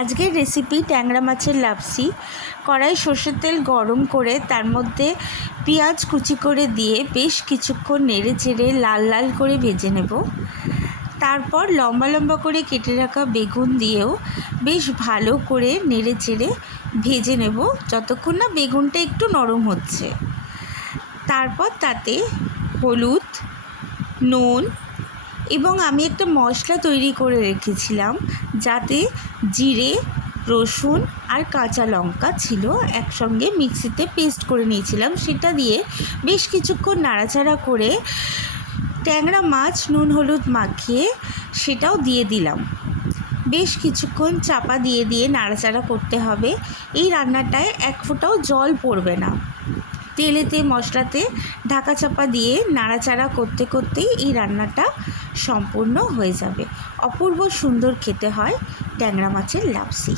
আজকের রেসিপি ট্যাংরা মাছের লাপসি। কড়াই সর্ষের তেল গরম করে তার মধ্যে পেঁয়াজ কুচি করে দিয়ে বেশ কিছুক্ষণ নেড়ে চেড়ে লাল লাল করে ভেজে নেব। তারপর লম্বা লম্বা করে কেটে রাখা বেগুন দিয়েও বেশ ভালো করে নেড়ে চেড়ে ভেজে নেব যতক্ষণ না বেগুনটা একটু নরম হচ্ছে। তারপর তাতে হলুদ, নুন এবং আমি একটা মশলা তৈরি করে রেখেছিলাম, যাতে জিরে, রসুন আর কাঁচা লঙ্কা ছিল, একসঙ্গে মিক্সিতে পেস্ট করে নিয়েছিলাম। সেটা দিয়ে বেশ কিছুক্ষণ নাড়াচাড়া করে ট্যাংরা মাছ নুন হলুদ মাখিয়ে সেটাও দিয়ে দিলাম। বেশ কিছুক্ষণ চাপা দিয়ে দিয়ে নাড়াচাড়া করতে হবে। এই রান্নাটায় এক ফোঁটাও জল পড়বে না। তেলেতে মশলাতে ঢাকা চাপা দিয়ে নাড়াচাড়া করতে করতেই এই রান্নাটা সম্পূর্ণ হয়ে যাবে। অপূর্ব সুন্দর খেতে হয় ট্যাংরা মাছের লাপসি।